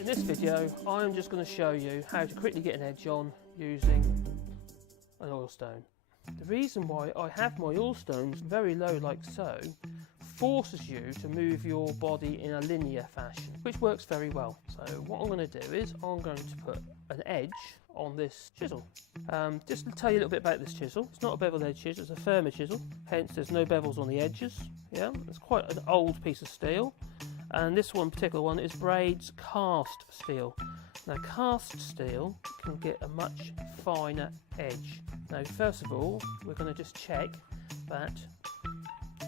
In this video, I'm just going to show you how to quickly get an edge on using an oil stone. The reason why I have my oil stones very low like so forces you to move your body in a linear fashion, which works very well. So what I'm going to do is I'm going to put an edge on this chisel. Just to tell you a little bit about this chisel, it's not a bevel edge chisel, it's a firmer chisel, hence there's no bevels on the edges. Yeah, it's quite an old piece of steel. And this one particular one is Braid's cast steel. Now cast steel can get a much finer edge. Now first of all, we're going to just check that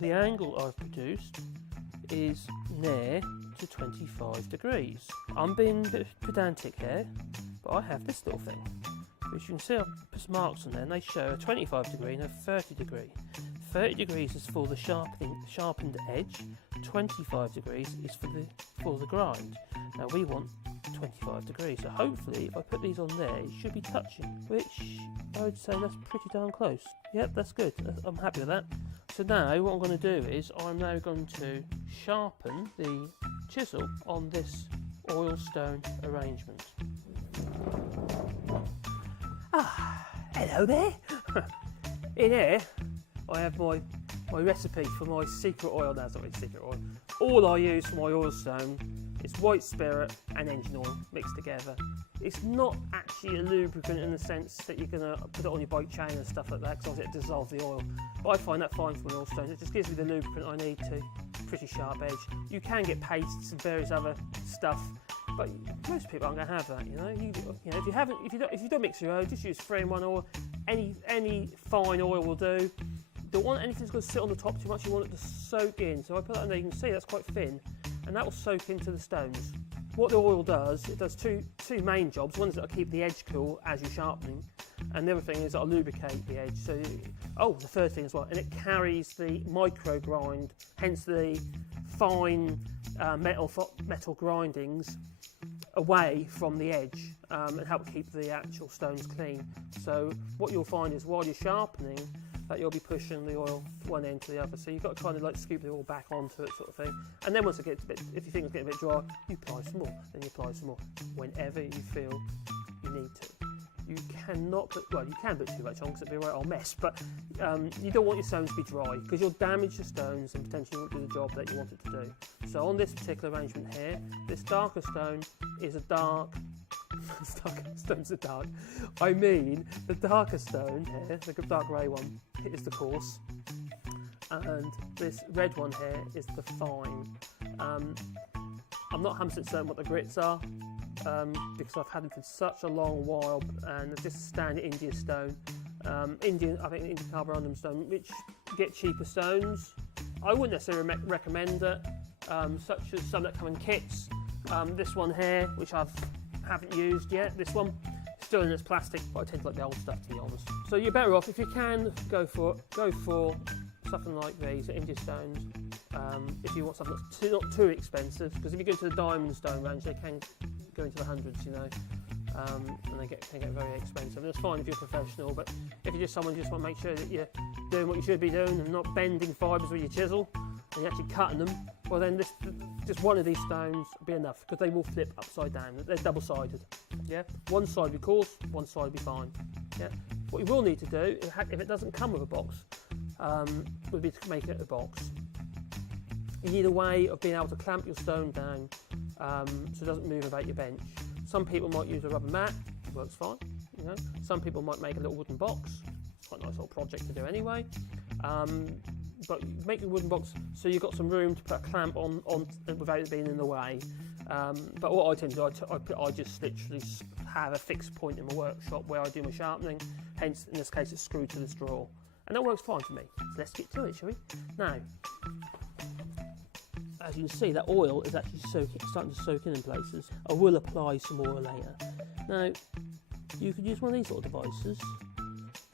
the angle I've produced is near to 25 degrees. I'm being a bit pedantic here, but I have this little thing, which you can see I've put marks on there, and they show a 25 degree and a 30 degree. 30 degrees is for the sharpened edge, 25 degrees is for the grind. Now we want 25 degrees, so hopefully if I put these on there, it should be touching, which I would say that's pretty darn close. Yep, that's good, I'm happy with that. So now what I'm going to do is I'm now going to sharpen the chisel on this oil stone arrangement. Ah, hello there. In here I have my recipe for my secret oil. No, it's not really secret oil. All I use for my oil stone is white spirit and engine oil mixed together. It's not actually a lubricant in the sense that you're going to put it on your bike chain and stuff like that, because obviously it dissolves the oil. But I find that fine for my oil stones. It just gives me the lubricant I need to pretty sharp edge. You can get pastes and various other stuff, but most people aren't going to have that. You know, if you don't mix your oil, just use 3-in-1 oil. Any fine oil will do. Don't want anything that's going to sit on the top too much. You want it to soak in. So I put that in there. You can see that's quite thin, and that will soak into the stones. What the oil does, it does two main jobs. One is it'll keep the edge cool as you're sharpening, and the other thing is it'll lubricate the edge. So, the third thing as well, and it carries the micro grind, hence the fine metal grindings away from the edge, and help keep the actual stones clean. So what you'll find is while you're sharpening, that you'll be pushing the oil one end to the other. So you've got to kind of like scoop the oil back onto it, sort of thing. And then once it gets a bit, if you think it's getting a bit dry, you apply some more. Then you apply some more whenever you feel you need to. You cannot put, well, you can put too much on because it'll be a right old mess, but you don't want your stones to be dry because you'll damage the stones and potentially won't do the job that you want it to do. So on this particular arrangement here, this darker stone is a dark, stones are dark. I mean, the darker stone here, the dark grey one, is the coarse, and this red one here is the fine. I'm not 100% certain what the grits are, because I've had them for such a long while, and they're just standard India stone. I think Indian carborundum stone, which get cheaper stones. I wouldn't necessarily recommend it, such as some that come in kits. This one here, which I haven't used yet, this one, still in its plastic, but I tend to like the old stuff, to be honest. So you're better off, if you can, go for something like these, India stones. If you want something that's not too expensive, because if you go to the diamond stone range, they can go into the hundreds, you know, and they can get very expensive. And it's fine if you're a professional, but if you're just someone who just want to make sure that you're doing what you should be doing and not bending fibres with your chisel, and you're actually cutting them, well then just one of these stones will be enough, because they will flip upside down. They're double-sided. Yeah, one side will be coarse, one side will be fine. Yeah, what you will need to do, if it doesn't come with a box, would be to make it a box. You need a way of being able to clamp your stone down so it doesn't move about your bench. Some people might use a rubber mat, it works fine. You know, some people might make a little wooden box. It's quite a nice little project to do anyway. But make a wooden box so you've got some room to put a clamp on without it being in the way. But what I tend to do, I just literally have a fixed point in my workshop where I do my sharpening. Hence, in this case, it's screwed to this drawer, and that works fine for me. So let's get to it, shall we? Now, as you can see, that oil is actually starting to soak in places. I will apply some more later. Now, you could use one of these little devices,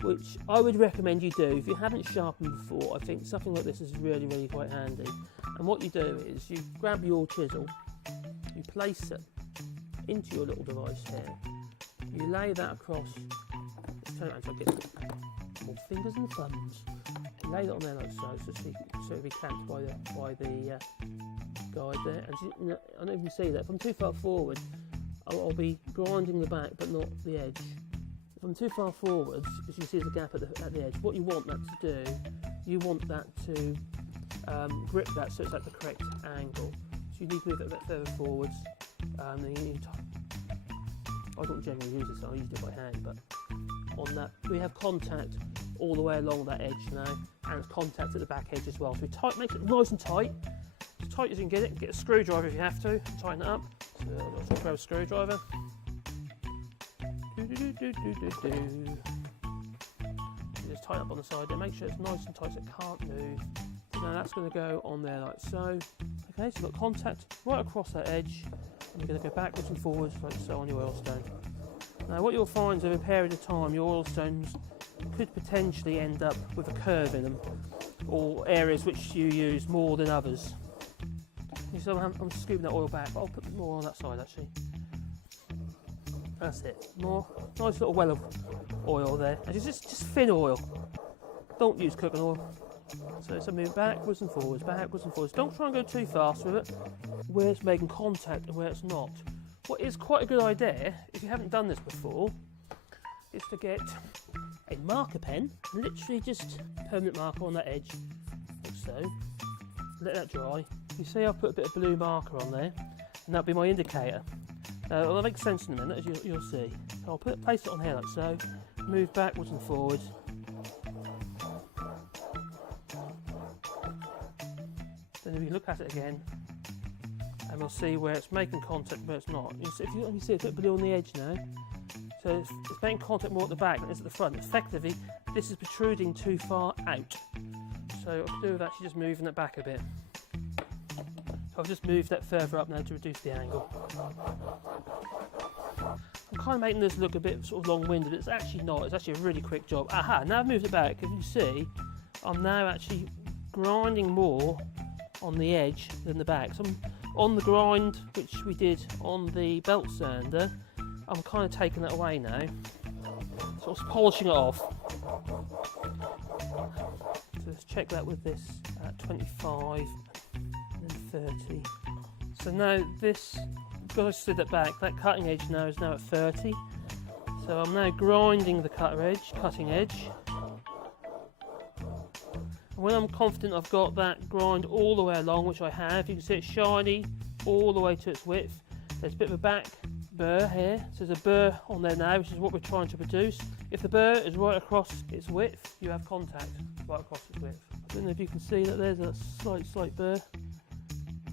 which I would recommend you do if you haven't sharpened before. I think something like this is really, really quite handy. And what you do is you grab your chisel, you place it into your little device here, you lay that across, let's turn it around so I get more fingers and thumbs. You lay that on there like so, so it'll be clamped by the guide there, and I don't know if you can see that. If I'm too far forward, I'll be grinding the back but not the edge. If I'm too far forwards, as you see there's a gap at the edge, what you want that to do, you want that to grip that so it's at the correct angle. So you need to move it a bit further forwards. Then you need I don't generally use this, I use it by hand, but on that we have contact all the way along that edge now, and contact at the back edge as well. So we make it nice and tight, as tight as you can get it. Get a screwdriver if you have to, tighten it up. So I'll just grab a screwdriver. Just tighten up on the side there, make sure it's nice and tight so it can't move. So now that's going to go on there like so. Okay, so you've got contact right across that edge, and you're going to go backwards and forwards like so on your oil stone. Now what you'll find over a period of time, your oil stones could potentially end up with a curve in them, or areas which you use more than others. So I'm scooping that oil back, but I'll put more on that side actually. That's it. More nice little well of oil there. And it's just thin oil. Don't use cooking oil. So it's a move backwards and forwards, backwards and forwards. Don't try and go too fast with it, where it's making contact and where it's not. What is quite a good idea, if you haven't done this before, is to get a marker pen, literally just permanent marker on that edge, like so. Let that dry. You see I've put a bit of blue marker on there, and that'll be my indicator. It'll make sense in a minute, as you'll see. So I'll place it on here like so, move backwards and forwards. Then we look at it again, and we'll see where it's making contact, where it's not. You see a bit blue on the edge now. So it's making contact more at the back than it is at the front. Effectively, this is protruding too far out. So what I do with actually just moving it back a bit. So I've just moved that further up now to reduce the angle. I'm kind of making this look a bit sort of long-winded, but it's actually not. It's actually a really quick job. Aha, now I've moved it back. If you see, I'm now actually grinding more on the edge than the back. So I'm on the grind, which we did on the belt sander, I'm kind of taking that away now. Sort of polishing it off. So let's check that with this at 25 and 30. So now this, because I slid it back, that cutting edge now is now at 30. So I'm now grinding the cutting edge. And when I'm confident I've got that grind all the way along, which I have, you can see it's shiny all the way to its width. There's a bit of a back burr here, so there's a burr on there now, which is what we're trying to produce. If the burr is right across its width, you have contact right across its width. I don't know if you can see that there's a slight burr.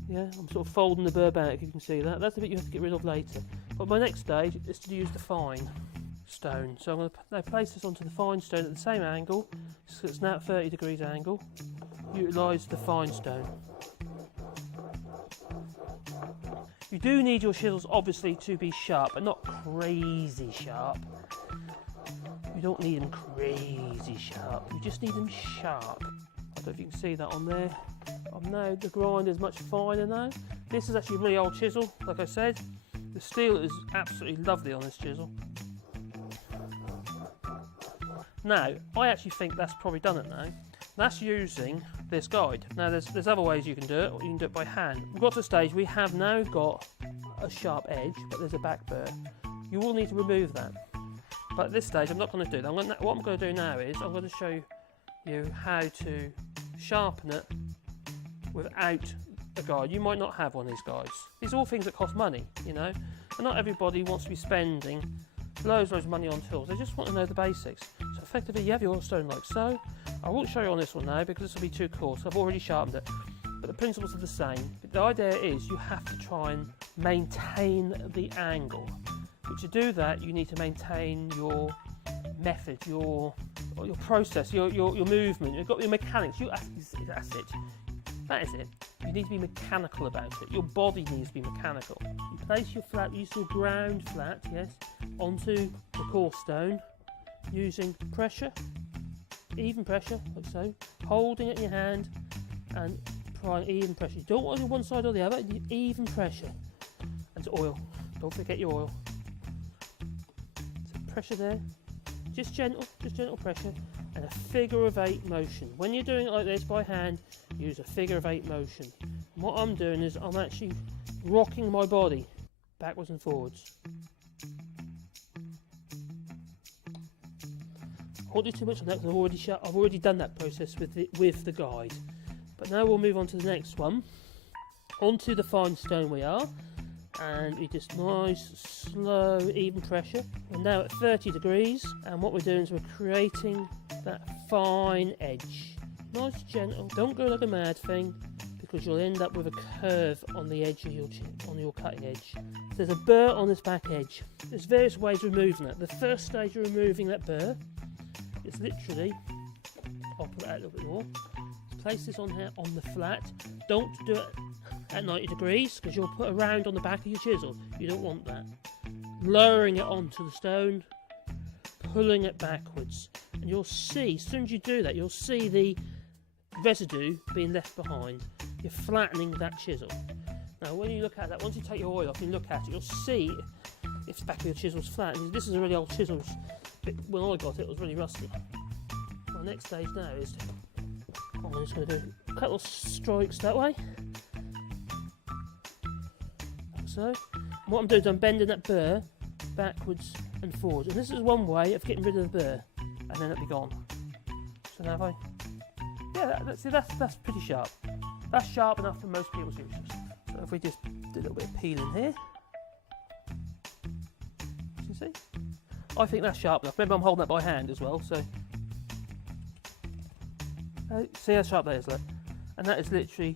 Yeah, I'm sort of folding the burr back, you can see that. That's the bit you have to get rid of later. But my next stage is to use the fine stone. So I'm going to now place this onto the fine stone at the same angle, so it's now at 30 degrees angle. Utilise the fine stone. You do need your chisels obviously to be sharp, but not crazy sharp. You don't need them crazy sharp, you just need them sharp. I don't know if you can see that on there. Now the grind is much finer now. This is actually a really old chisel, like I said. The steel is absolutely lovely on this chisel. Now, I actually think that's probably done it now. That's using this guide. Now there's other ways you can do it, or you can do it by hand. We've got to the stage, we have now got a sharp edge, but there's a back burr. You will need to remove that. But at this stage, I'm not going to do that. What I'm going to do now is, I'm going to show you how to sharpen it without a guide. You might not have one of these guides. These are all things that cost money, you know, and not everybody wants to be spending loads of money on tools. They just want to know the basics. So effectively, you have your oil stone like so. I won't show you on this one now because this will be too coarse. I've already sharpened it, but the principles are the same. But the idea is you have to try and maintain the angle. But to do that, you need to maintain your method, your process, your movement. You've got your mechanics. That's it. That is it. You need to be mechanical about it. Your body needs to be mechanical. You place your flat, use your ground flat, yes, onto the coarse stone using pressure, even pressure, like so, holding it in your hand and applying even pressure. You don't want it on one side or the other, you need even pressure. And to oil. Don't forget your oil. So pressure there. Just gentle pressure and a figure of 8 motion. When you're doing it like this by hand, use a figure of 8 motion. What I'm doing is I'm actually rocking my body backwards and forwards. I won't do too much on that because I've already done that process with the guide. But now we'll move on to the next one. Onto the fine stone we are, and we just nice, slow, even pressure. We're now at 30 degrees, and what we're doing is we're creating that fine edge. Nice, gentle. Don't go like a mad thing, because you'll end up with a curve on the edge of your cutting edge. There's a burr on this back edge. There's various ways of removing that. The first stage of removing that burr is literally, I'll put that a little bit more. Place this on here on the flat. Don't do it at 90 degrees because you'll put a round on the back of your chisel. You don't want that. Lowering it onto the stone, pulling it backwards, and you'll see, as soon as you do that, you'll see the residue being left behind. You're flattening that chisel. Now when you look at that, once you take your oil off and look at it, you'll see if the back of your chisel's flat. And this is a really old chisel. When I got it, it was really rusty. My next stage now is I'm just going to do a couple of strokes that way, like so. And what I'm doing is I'm bending that burr backwards and forwards, and this is one way of getting rid of the burr, and then it'll be gone. So now if I, yeah, that's pretty sharp. That's sharp enough for most people's uses. So if we just do a little bit of peeling here, you can see. I think that's sharp enough. Remember, I'm holding that by hand as well, so. See how sharp that is, look. And that is literally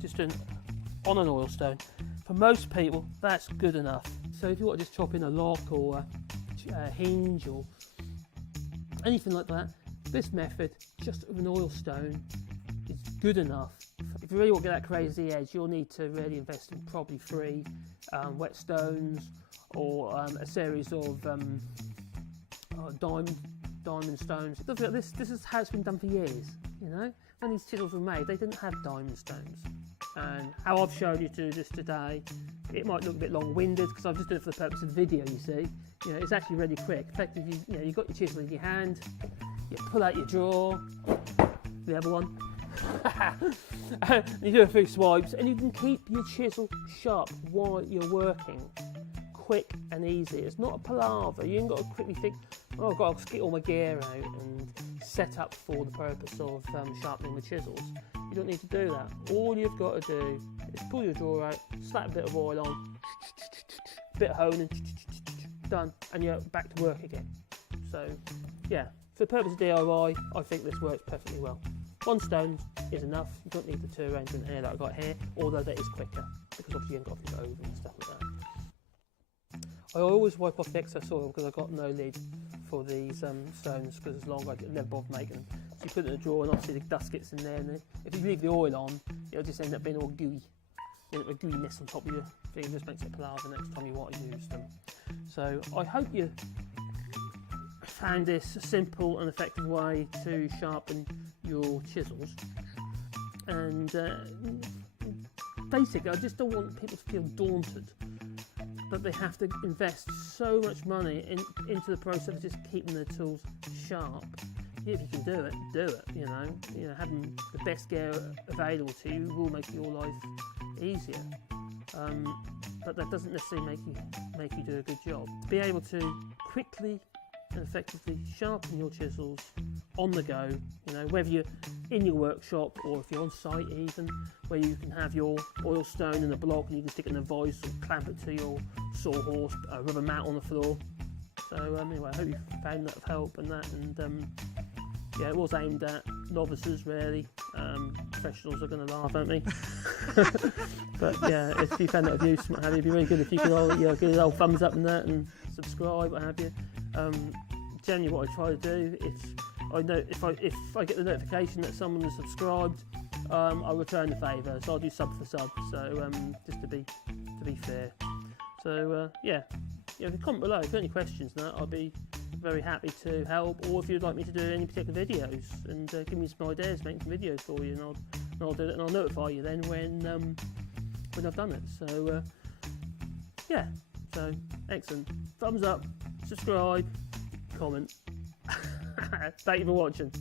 just on an oil stone. For most people, that's good enough. So if you want to just chop in a lock or a hinge or anything like that, this method, just with an oil stone, is good enough. If you really want to get that crazy edge, you'll need to really invest in probably 3 wet stones or a series of diamond stones. This is how it's been done for years. You know, when these chisels were made, they didn't have diamond stones. And how I've shown you to do this today, it might look a bit long-winded because I've just done it for the purpose of the video. You see, you know, it's actually really quick. Effectively, you've got your chisel in your hand, you pull out your drawer, the other one, and you do a few swipes, and you can keep your chisel sharp while you're working. Quick and easy. It's not a palaver. You ain't got to quickly think, oh, I've got to get all my gear out and set up for the purpose of sharpening the chisels. You don't need to do that. All you've got to do is pull your drawer out, slap a bit of oil on, bit of honing, done, and you're back to work again. So, yeah, for the purpose of DIY, I think this works perfectly well. 1 stone is enough. You don't need the 2 arrangement here that I've got here, although that is quicker because obviously you haven't got to over and stuff like that. I always wipe off the excess oil because I've got no lid for these stones because it's long, I never bother making them. So you put it in a drawer and obviously the dust gets in there, and if you leave the oil on, it'll just end up being all gooey. You know, a gooiness on top of your thing, just makes it palaver next time you want to use them. So I hope you found this a simple and effective way to sharpen your chisels. And basically, I just don't want people to feel daunted that they have to invest so much money into the process of just keeping their tools sharp. If you can do it, do it. You know, having the best gear available to you will make your life easier. But that doesn't necessarily make you do a good job. To be able to quickly and effectively sharpen your chisels on the go, you know, whether you're in your workshop or if you're on site even, where you can have your oil stone in a block and you can stick it in a vise or clamp it to your sawhorse, a rubber mat on the floor. So anyway, I hope you found that of help and that, and yeah, it was aimed at novices really. Professionals are going to laugh at me. But yeah, if you found that of use, what have you, it'd be really good if you could all, give us a old thumbs up and that, and subscribe, what have you. Generally what I try to do is, I know if I get the notification that someone has subscribed, I'll return the favour, so I'll do sub for sub, so just to be fair. So yeah, if you comment below, if you've got any questions now, I'll be very happy to help, or if you'd like me to do any particular videos, and give me some ideas, make some videos for you, and I'll do it, and I'll notify you then when I've done it. So yeah, so excellent. Thumbs up, subscribe, comment. Thank you for watching.